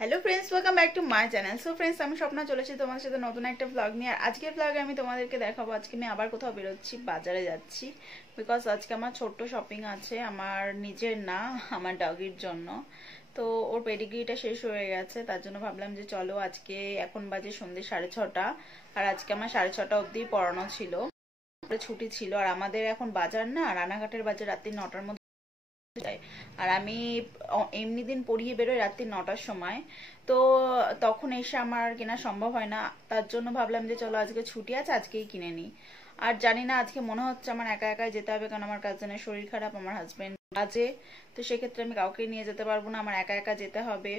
Hello friends, welcome back to my channel. So friends, আমি স্বপ্না চলেছি তোমাদের সাথে নতুন একটা ব্লগ নিয়ে। আর আজকের ব্লগে আমি তোমাদেরকে দেখাবো আজকে আমি আবার কোথাও বেরোচ্ছি, বাজারে যাচ্ছি। বিকজ আজকে আমার ছোট্ট শপিং আছে, আমার নিজের না, আমার ডগির জন্য। তো ওর পেডিগ্রিটা শেষ হয়ে গেছে, তার জন্য ভাবলাম যে চলো আজকে, এখন বাজে সন্ধ্যে 6:30, আর আজকে আমার 6:30 অবধি পড়ানো ছিল, ছুটি ছিল। আর আমাদের এখন বাজার না, রানাঘাটের বাজার রাত্রি 9টার মধ্যে। আর আমি এমনি দিন পড়িয়ে বেরোই রাত্রি 9টার সময়, তো তখন এসে আমার কেনা সম্ভব হয় না। তার জন্য ভাবলাম যে চলো আজকে ছুটি আছে, আজকেই কিনে নিই। আর জানি না, আজকে মনে হচ্ছে আমার একা একাই যেতে হবে, কারণ আমার কাজিনের শরীর খারাপ, আমার হাজবেন্ড কাজে, তো সেক্ষেত্রে আমি কাউকে নিয়ে যেতে পারবো না, আমার একা একা যেতে হবে।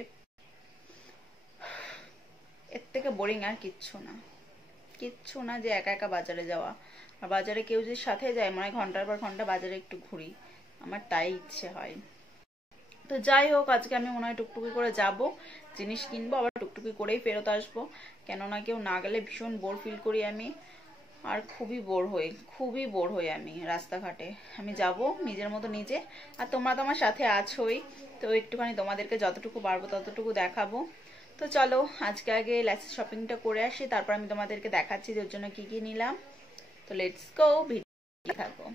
এর থেকে বোরিং আর কিচ্ছু না, কিচ্ছু না যে একা একা বাজারে যাওয়া। আর বাজারে কেউ যদি সাথে যায়, মনে হয় ঘন্টার পর ঘন্টা বাজারে একটু ঘুরি, আমার তাই ইচ্ছে হয়। তো যাই হোক, আজকে আমি মনে হয় টুকটুকি করে যাব, জিনিস কিনবো, আবার টুকটুকি করেই ফেরত আসবো। কেননা কেউ না গেলে ভীষণ বোর ফিল করি আমি, আর খুবই বোর হই আমি রাস্তাঘাটে। আমি যাব নিজের মতো নিজে, আর তোমরা তো আমার সাথে আছোই, তো একটুখানি তোমাদেরকে যতটুকু পারবো ততটুকু দেখাবো। তো চলো আজকে আগে ল্যাক্সি শপিংটা করে আসি, তারপর আমি তোমাদেরকে দেখাচ্ছি যে ওর জন্য কি কি নিলাম। তো লেটস গো, ভিডিও থাকো।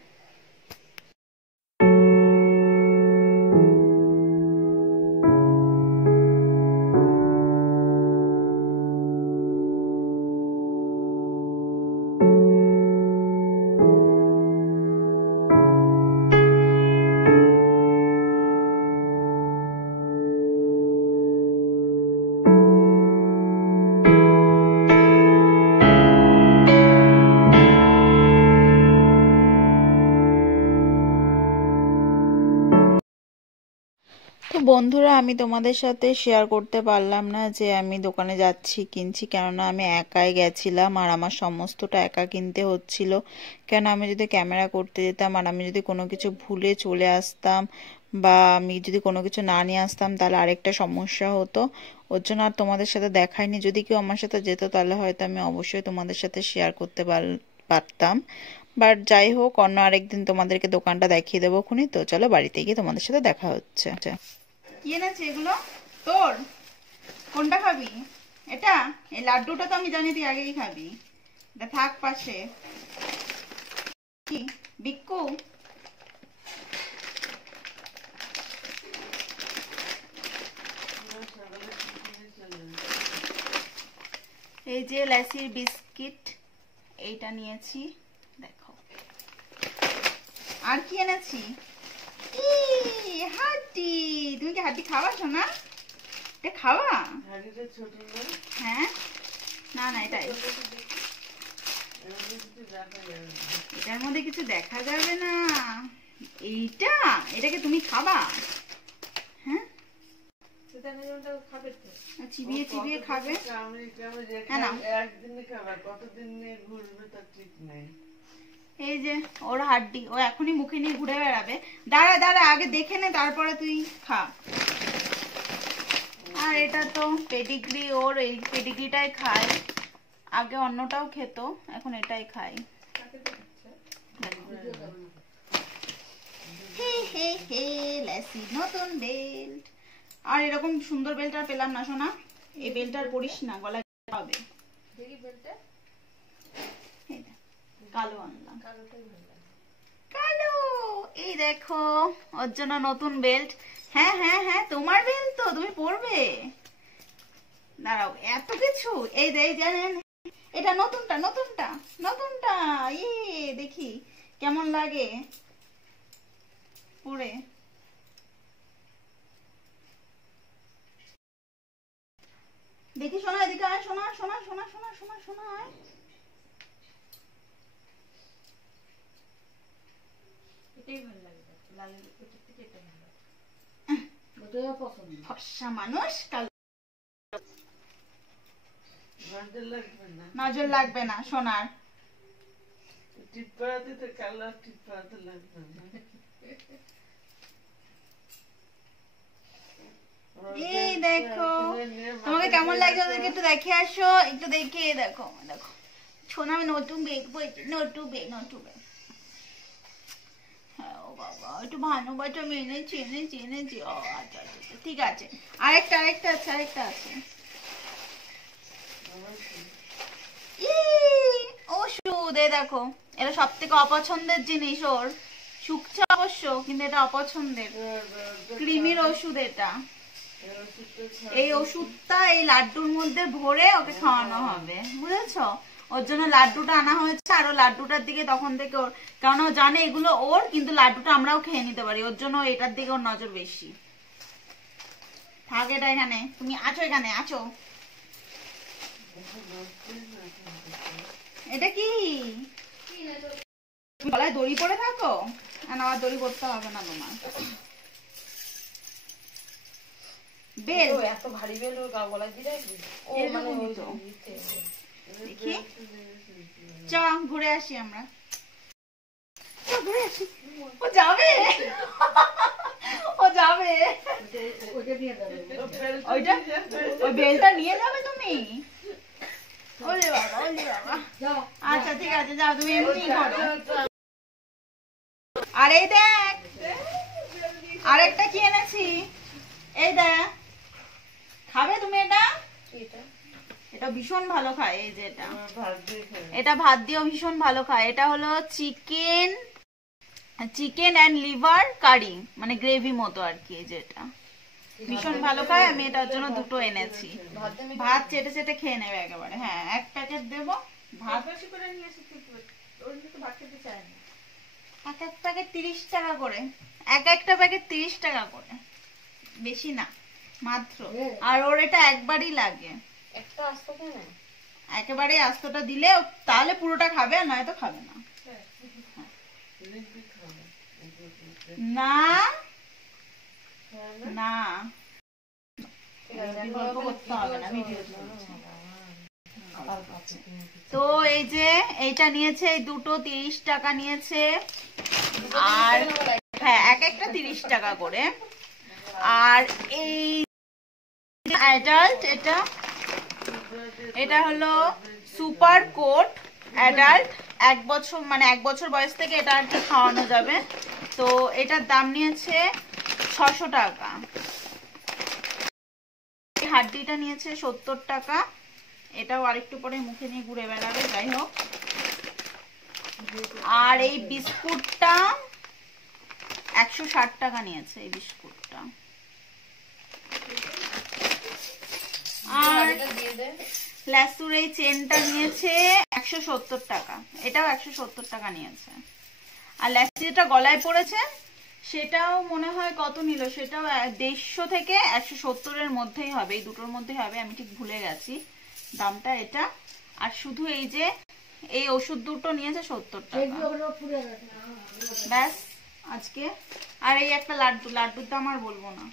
তো বন্ধুরা, আমি তোমাদের সাথে শেয়ার করতে পারলাম না যে আমি দোকানে যাচ্ছি কিনছি, কেননা আমি একাই গেছিলাম আর আমার সমস্তটা একা কিনতে হচ্ছিল। কেন আমি যদি ক্যামেরা করতে যেতাম আর আমি যদি কোনো কিছু ভুলে চলে আসতাম, বা আমি যদি কোনো কিছু না নিয়ে আসতাম, তাহলে আরেকটা সমস্যা হতো। ওর জন্য আর তোমাদের সাথে দেখাইনি। যদি কেউ আমার সাথে যেত তাহলে হয়তো আমি অবশ্যই তোমাদের সাথে শেয়ার করতে পারতাম। বাট যাই হোক, অন্য আরেকদিন তোমাদেরকে দোকানটা দেখিয়ে দেবো খুনি। তো চলো বাড়িতে গিয়ে তোমাদের সাথে দেখা হচ্ছে। কি এনেছে এগুলো তোর? কোনটা খাবি? এটা? এই লাড্ডুটা তো আমি জানি তুই আগেই খাবি, এটা থাক পাশে। কি বিক্কু? এই যে ল্যাসির বিস্কিট, এইটা নিয়েছি, দেখো। আর কি এনেছি? হাড্ডি। তুমি কি হাড্ডি খাওয়া শোনা? এটা খাওয়া? হ্যাঁ, না না, এটাই। এটার মধ্যে কিছু দেখা যাবে না। এইটা, এটাকে তুমি খাবা? হ্যাঁ, চিবিয়ে চিবিয়ে খাবে। এই যে ওর হাড্ডি, ও এখনই মুখে নিয়ে ঘুরে বেড়াবে। দাঁড়া দাঁড়া, আগে দেখে নে, তারপরে তুই খা। আর এটা তো পেডিগ্রি, ওর এই পেডিগ্রিটাই খায়। আগে অন্যটাও খেত, এখন এটাই খায়। হে হে হে, ল্যাসি নতুন বেল্ট। আর এরকম সুন্দর বেল্ট আর পেলাম না সোনা। এই বেল্ট আর পরিস না, গলায় হবে। কালো আনলাম, কালো। এই দেখো, ওর জন্য নতুন বেল্ট। হ্যাঁ হ্যাঁ হ্যাঁ, তোমার বেল্ট তো, তুমি পরবে। দাঁড়াও, এত কিছু। এই যে জানেন, এটা নতুনটা নতুনটা নতুনটা। দেখি কেমন লাগে পরে। দেখি শোনা, এদিকে আয়, শোনা শোনা শোনা শোনা শোনা শোনা, আয়। ফর্সা মানুষ, নজর লাগবে না সোনার। এই দেখো, তোমাকে কেমন লাগছে ওদেরকে একটু দেখে আসো, একটু দেখে দেখো। দেখো সোনা, আমি নতুন বেগ বইছি, নতুন বেগ। ও বাবা একটু ভানুবাটা এনেছি এনেছি এনেছি। ও আচ্ছা আচ্ছা ঠিক আছে। আরেকটা আরেকটা আছে আরেকটা আছে। ওষুধ এ দেখো, এটা সব থেকে অপছন্দের জিনিস ওর। শুকছে অবশ্য, কিন্তু এটা অপছন্দের। ক্রিমির ওষুধ এটা। এই ওষুধটা এই লাড্ডুর মধ্যে ভরে ওকে খাওয়ানো হবে, বুঝেছো? ওর জন্য লাড্ডুটা আনা হয়েছে। আর ও লাড্ডুটার দিকে তখন থেকে ওর, কারণ ও জানে এগুলো ওর, কিন্তু লাড্ডুটা আমরাও খেয়ে নিতে পারি, ওর জন্য এটার দিকে ওর নজর বেশি। থাক এটা এখানে, তুমি আছো এখানে আছো। এটা কি গলায় দড়ি পরে থাকো? না আর দড়ি পরতে হবে না তোমার। বেল এত ভারী বেল ওর গলায় দিয়ে রাখবি? ও মানে দেখি চ ঘুরে আসি আমরা। ঘুরে আসি। ও যাবে ও যাবে ওইটা, ওই বেলটা নিয়ে যাবে তুমি? ওলে বাবা ওলে বাবা। আচ্ছা ঠিক আছে যাও, তুমি এমনি করো। আর এই দেখ আরেকটা কি এনেছি, এই দেখ। খাবে তুমি এটা? এটা ভীষণ ভালো খায়। এই যে এটা, এটা ভাত দিয়েও ভীষণ ভালো খায়। এটা হলো চিকেন অ্যান্ড লিভার কারি, মানে গ্রেভি মতো আর কি। এই যে এটা ভীষণ ভালো খায়। আমি এটার জন্য দুটো এনেছি। ভাত চেটে চেটে খেয়ে নেবে একেবারে। হ্যাঁ এক প্যাকেট দেবো। ভাত বেশি করে নিয়ে এসে ভাত খেতে চায় না। এক এক প্যাকেট 30 টাকা করে, এক একটা প্যাকেট 30 টাকা করে, বেশি না মাত্র। আর ওর এটা একবারই লাগে। একটা আস্ত কেন, একেবারে আস্তটা দিলে তাহলে পুরোটা খাবে, আর নয়তো খাবে না। না না করতে হবে না, ভিডিও চলছে। তো এই যে এইটা নিয়েছে, এই দুটো 30 টাকা নিয়েছে। আর হ্যাঁ এক একটা 30 টাকা করে। আর এই অ্যাডাল্ট, এটা হলো সুপার কোট অ্যাডাল্ট। 1 বছর মানে 1 বছর বয়স থেকে এটা আর কি খাওয়ানো যাবে। তো এটার দাম নিয়েছে 600 টাকা। হাড্ডিটা নিয়েছে 70 টাকা। এটাও আরেকটু পরে মুখে নিয়ে ঘুরে বেড়াবে, যাই হোক। আর এই বিস্কুটটা 160 টাকা নিয়েছে এই বিস্কুটটা। আর ল্যাসুর এই চেনটা নিয়েছে 170 টাকা। এটাও 170 টাকা নিয়েছে। আর ল্যাসি যেটা গলায় পড়েছে সেটাও মনে হয় কত নিল, সেটাও 150 থেকে 170-এর মধ্যেই হবে। এই দুটোর মধ্যেই হবে, আমি ঠিক ভুলে গেছি দামটা এটা। আর শুধু এই যে এই ওষুধ দুটো নিয়েছে 70 টাকা ব্যাস আজকে। আর এই একটা লাড্ডুর দাম আর বলবো না,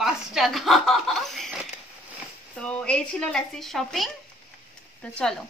5 টাকা। তো এই ছিল ল্যাসির শপিং। তো চলো।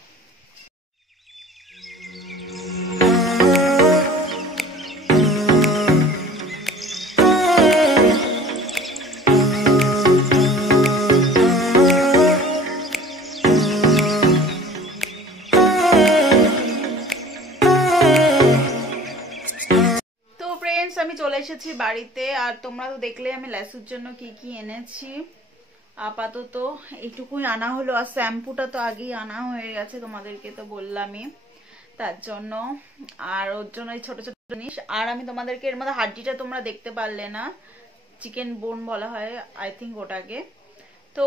আমি চলে এসেছি বাড়িতে। আর তোমরা তো দেখলে আমি ল্যাসুর জন্য কি কি এনেছি। আপাতত এইটুকুই আনা হলো। আর শ্যাম্পুটা তো আগেই আনা হয়ে গেছে, তোমাদেরকে তো বললামই, তার জন্য। আর ওর জন্য এই ছোট ছোট জিনিস। আর আমি তোমাদেরকে এর মধ্যে হাড্ডিটা তোমরা দেখতে পারলে না, চিকেন বোন বলা হয় আই থিঙ্ক ওটাকে। তো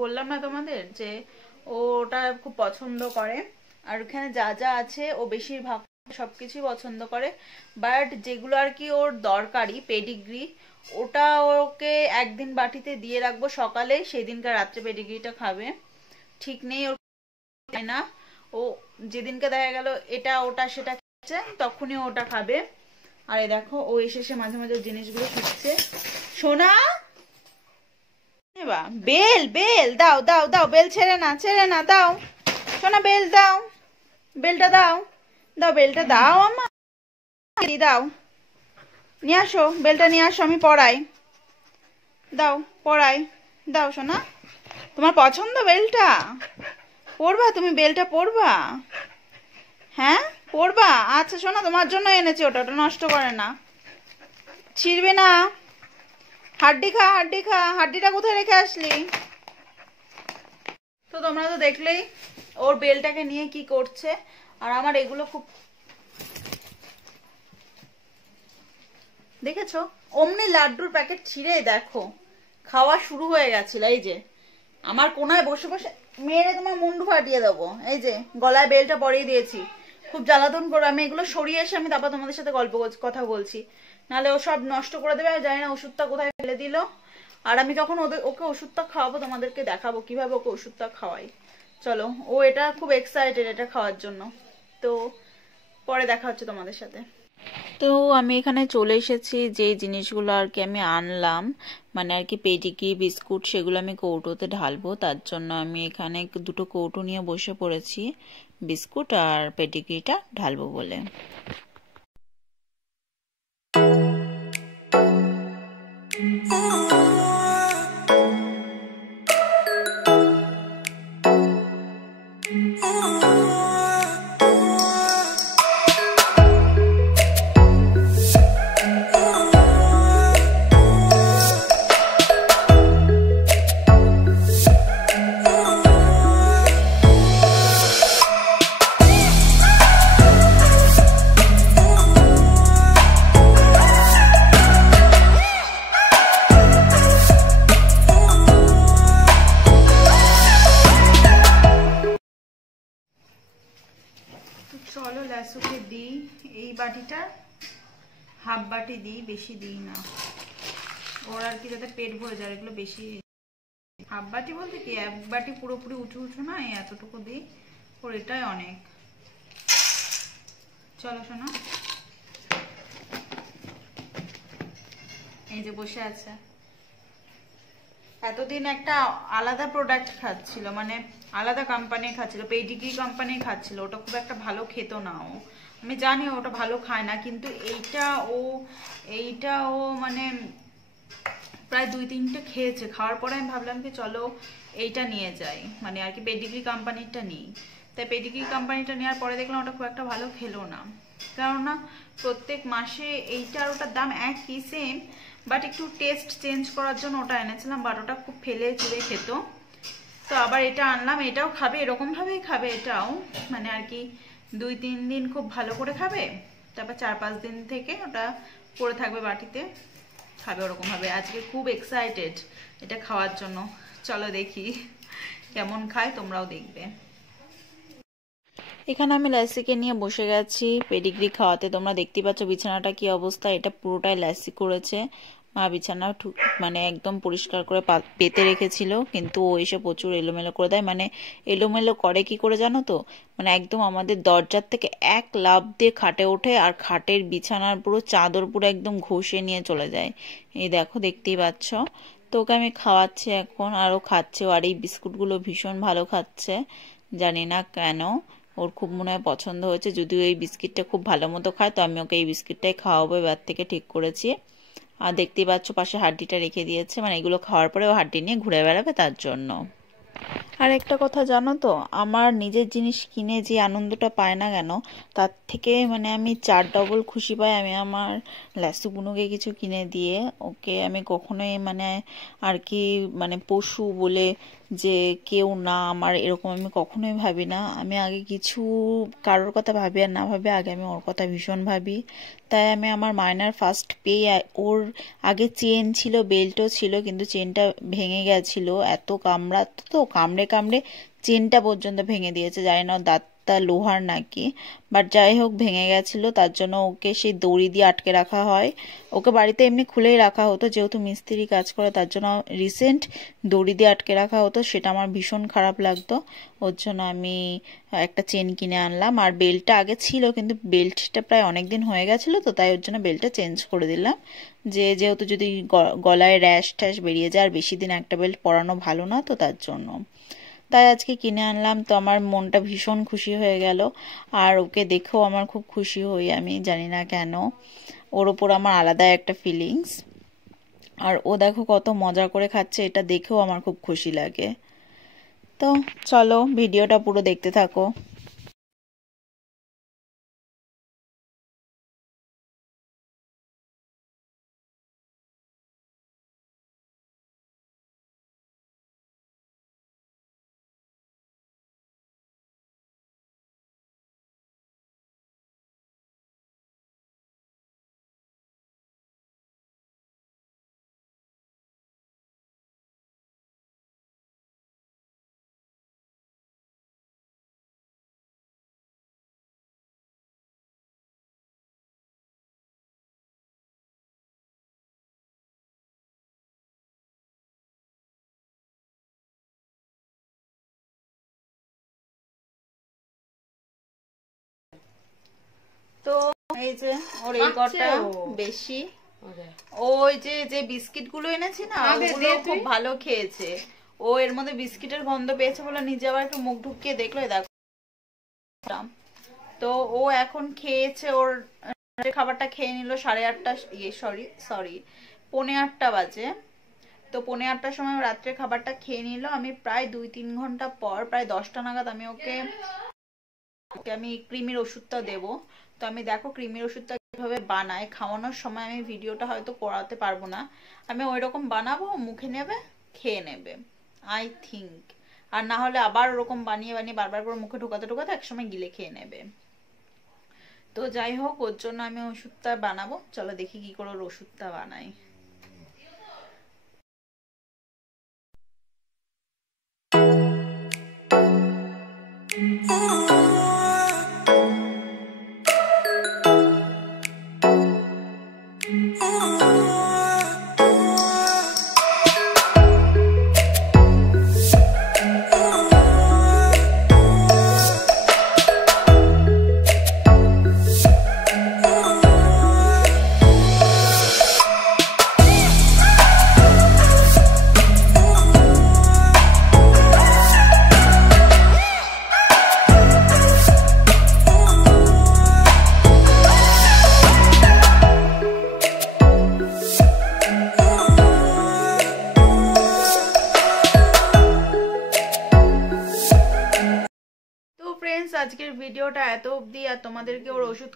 বললাম না তোমাদের যে ওটা খুব পছন্দ করে। আর ওখানে যা যা আছে ও বেশিরভাগ সবকিছুই পছন্দ করে। বাট যেগুলো আর কি ওর দরকারি পেডিগ্রি, ওটা ওকে একদিন বাটিতে দিয়ে রাখবো সকালে, সেই দিনকার রাত্রে পেডিগ্রিটা খাবে। ঠিক নেই ওর না, ও যেদিনকে দেখা গেল এটা ওটা সেটা খাচ্ছে তখনই ওটা খাবে। আর এই দেখো ও এসে মাঝে মাঝে জিনিসগুলো শিখছে। সোনা বেল বেল দাও দাও দাও, বেল ছেড়ে না দাও সোনা, বেল দাও, বেলটা দাও দাও, বেলটা দাও আমার, দাও নিয়ে আসো, বেলটা নিয়ে আসো, আমি পড়াই, দাও পড়াই, দাও সোনা। তোমার পছন্দ বেলটা? পড়বা তুমি বেলটা পড়বা? হ্যাঁ পড়বা? আচ্ছা শোনো, তোমার জন্য এনেছি ওটা, ওটা নষ্ট করে না, ছিড়বে না। হাড্ডি খা, হাড্ডি খা। হাড্ডিটা কোথায় রেখে আসলি? তো তোমরা তো দেখলেই ওর বেলটাকে নিয়ে কি করছে। আর আমার এগুলো খুব, দেখেছো, অমনি লাড্ডুর প্যাকেট ছিঁড়ে দেখো খাওয়া শুরু হয়ে গেছিল। এই যে আমার কোনায় বসে বসে মেরে তোমার মুন্ডু ফাটিয়ে দেবো। এই যে গলায় বেলটা পরিয়ে দিয়েছি, খুব জ্বালাতন করো। আমি এগুলো সরিয়ে এসে আমি তারপর তোমাদের সাথে কথা বলছি, নাহলে ও সব নষ্ট করে দেবে। আমি জানি না ওষুধটা কোথায় ফেলে দিল। আর আমি যখন ওকে ওষুধটা খাওয়াবো তোমাদেরকে দেখাবো কিভাবে ওকে ওষুধটা খাওয়াই। চলো, ও এটা খুব এক্সাইটেড এটা খাওয়ার জন্য। তো পরে দেখা হচ্ছে তোমাদের সাথে। তো আমি এখানে চলে এসেছি, যে জিনিসগুলো আর কি আমি আনলাম, মানে আর কি পেডিগ্রি বিস্কুট, সেগুলো আমি কৌটোতে ঢালবো। তার জন্য আমি এখানে দুটো কৌটো নিয়ে বসে পড়েছি বিস্কুট আর পেডিগ্রিটা ঢালবো বলে। চলো ল্যাসুকে দিই। এই বাটিটা হাফ বাটি দিই, বেশি দিই না, ওর আর কি যাতে পেট ভরে যায়। এগুলো বেশি, হাফ বাটি বলতে কি এক বাটি পুরোপুরি উঁচু উঁচু না, এতটুকু দিই, ওর এটাই অনেক। চলো শোনো, এই যে বসে আছে, এতদিন একটা আলাদা প্রোডাক্ট খাচ্ছিল, মানে আলাদা কোম্পানির খাচ্ছিল, পেডিগ্রি কোম্পানির খাচ্ছিল। ওটা খুব একটা ভালো খেত না ও, আমি জানি ওটা ভালো খায় না, কিন্তু এইটা ও মানে প্রায় 2-3টে খেয়েছে। খাওয়ার পরে আমি ভাবলাম কি চলো এইটা নিয়ে যাই, মানে আর কি পেডিগ্রি কোম্পানিরটা নিই। তাই পেডিগ্রি কোম্পানিটা নেওয়ার পরে দেখলাম ওটা খুব একটা ভালো খেলো না, কেননা প্রত্যেক মাসে এইটা আর ওটার দাম একই সেম, বাট একটু টেস্ট চেঞ্জ করার জন্য ওটা এনেছিলাম, বাট ওটা খুব ফেলে চুলে খেত। তো আবার এটা আনলাম, এটাও খাবে, এরকমভাবেই খাবে এটাও, মানে আর কি 2-3 দিন খুব ভালো করে খাবে, তারপর 4-5 দিন থেকে ওটা পড়ে থাকবে বাটিতে, খাবে ওরকমভাবে। আজকে খুব এক্সাইটেড এটা খাওয়ার জন্য। চলো দেখি কেমন খায়, তোমরাও দেখবে। এখানে আমি ল্যাসিকে নিয়ে বসে গেছি পেডিগ্রি খাওয়াতে। তোমরা দেখতে পাচ্ছ বিছানাটা কি অবস্থা, এটা পুরোটাই ল্যাসি করেছে। মা বিছানা মানে একদম পরিষ্কার করে পেতে রেখেছিল, কিন্তু ও এসে প্রচুর এলোমেলো করে দেয়। মানে এলোমেলো করে কি করে জানো তো, মানে একদম আমাদের দরজার থেকে এক লাফ দিয়ে খাটে ওঠে, আর খাটের বিছানার পুরো চাদর পুরো একদম ঘষে নিয়ে চলে যায়। এই দেখো, দেখতেই পাচ্ছ। তো ওকে আমি খাওয়াচ্ছি এখন, আর ও খাচ্ছে, আর এই বিস্কুটগুলো ভীষণ ভালো খাচ্ছে, জানি না কেন, ওর খুব মনে হয় পছন্দ হয়েছে। যদিও এই বিস্কিটটা খুব ভালো মতো খায়, তো আমি ওকে এই বিস্কিটটাই খাওয়াবো এবার থেকে, ঠিক করেছি। আর দেখতেই পাচ্ছ পাশে হাড্ডিটা রেখে দিয়েছে, মানে এগুলো খাওয়ার পরে ও হাড্ডি নিয়ে ঘুরে বেড়াবে তার জন্য। আর একটা কথা জানো তো, আমার নিজের জিনিস কিনে যে আনন্দটা পায় না কেন, তার থেকে মানে আমি 4 ডবল খুশি পাই আমি আমার ল্যাসু বুনুকে কিছু কিনে দিয়ে। ওকে আমি কখনোই মানে আর কি মানে পশু বলে যে কেউ না আমার, এরকম আমি কখনোই ভাবি না। আমি আগে কিছু কারোর কথা ভাবি আর না ভাবি, আগে আমি ওর কথা ভীষণ ভাবি। তাই আমি আমার মাইনার ফার্স্ট পেয়ে, ওর আগে চেন ছিল, বেল্টও ছিল, কিন্তু চেনটা ভেঙে গেছিল, এত কামড়াতো তো, কামড়ে কামড়ে চেনটা পর্যন্ত ভেঙে দিয়েছে, জানি না দাঁতটা লোহার নাকি, বাট যাই হোক ভেঙে গেছিল। তার জন্য ওকে সেই দড়ি দিয়ে আটকে রাখা হয়। ওকে বাড়িতে এমনি খুলেই রাখা হতো, যেহেতু মিস্ত্রি কাজ করে, তার জন্য রিসেন্ট দড়ি দিয়ে আটকে রাখা হতো, সেটা আমার ভীষণ খারাপ লাগতো। ওর জন্য আমি একটা চেন কিনে আনলাম। আর বেল্টটা আগে ছিল, কিন্তু বেল্টটা প্রায় অনেক দিন হয়ে গেছিলো, তো তাই ওর জন্য বেল্টটা চেঞ্জ করে দিলাম, যেহেতু যদি গলায় র্যাশ ট্যাশ বেরিয়ে যায়, আর বেশি দিন একটা বেল্ট পরানো ভালো না, তো তার জন্য তাই আজকে কিনে আনলাম। তো আমার মনটা ভীষণ খুশি হয়ে গেল, আর ওকে দেখেও আমার খুব খুশি হই, আমি জানি না কেন, ওর ওপর আমার আলাদা একটা ফিলিংস। আর ও দেখো কত মজা করে খাচ্ছে, এটা দেখেও আমার খুব খুশি লাগে। তো চলো ভিডিওটা পুরো দেখতে থাকো। এই যে ওর এই কটা বেশি, ওই যে যে বিস্কিট গুলো এনেছি না ওগুলো খুব ভালো খেয়েছে। ও এর মধ্যে বিস্কিটের গন্ধ পেয়েছে বলে নিজে আবার একটু মুখ ঢুকিয়ে দেখলো, দেখো। তো ও এখন খেয়েছে, ওর খাবারটা খেয়ে নিল 8:30, সরি 8:45 বাজে। তো 8:45টার সময় রাত্রে খাবারটা খেয়ে নিল। আমি প্রায় 2-3 ঘন্টা পর প্রায় 10টা নাগাদ আমি ওকে ক্রিমির ওষুধটা দেব। তো আমি দেখো ক্রিমির ওষুধটা কিভাবে বানাই, খাওয়ানোর সময় আমি ভিডিওটা হয়তো করাতে পারবো না, আমি ওই রকম বানাবো, মুখে নেবে খেয়ে নেবে আই থিঙ্ক। আর না হলে আবার ওরকম বানিয়ে বানিয়ে বারবার করে মুখে ঢোকাতে ঢোকাতে একসময় গিলে খেয়ে নেবে। তো যাই হোক, ওর জন্য আমি ওষুধটা বানাবো। চলো দেখি কি করে ওর ওষুধটা বানাই। আজকের ভিডিওটা এত অবধি। আর তোমাদেরকে ওর ওষুধ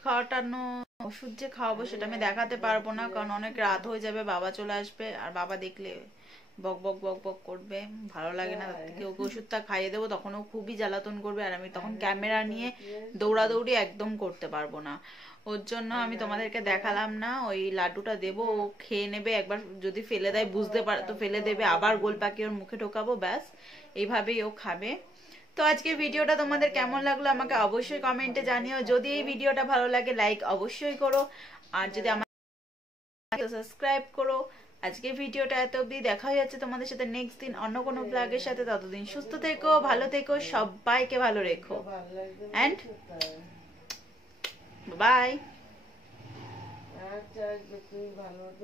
ওষুধ যে খাওয়াবো সেটা আমি দেখাতে পারবো না, কারণ অনেক রাত হয়ে যাবে, বাবা চলে আসবে, আর বাবা দেখলে বক বক বক বক করবে, ভালো লাগে না। তার থেকে ওকে ওষুধটা খাইয়ে দেবো, তখন ও খুবই জ্বালাতন করবে, আর আমি তখন ক্যামেরা নিয়ে দৌড়াদৌড়ি একদম করতে পারবো না। ওর জন্য আমি তোমাদেরকে দেখালাম না। ওই লাড্ডুটা দেবো, ও খেয়ে নেবে, একবার যদি ফেলে দেয় বুঝতে পারে তো ফেলে দেবে, আবার গোল পাকিয়ে ওর মুখে ঢোকাবো, ব্যাস এইভাবেই ও খাবে। তো আজকের ভিডিওটা তোমাদের কেমন লাগলো আমাকে অবশ্যই কমেন্টে জানিও। যদি এই ভিডিওটা ভালো লাগে লাইক অবশ্যই করো, আর যদি আমার সাবস্ক্রাইব করো। আজকের ভিডিওটা এত অবধি, দেখা হয়ে যাচ্ছে তোমাদের সাথে নেক্সট দিন অন্য কোনো ব্লগের সাথে। ততদিন সুস্থ থেকো, ভালো থেকো, সবাইকে ভালো রেখো, এন্ড বাই।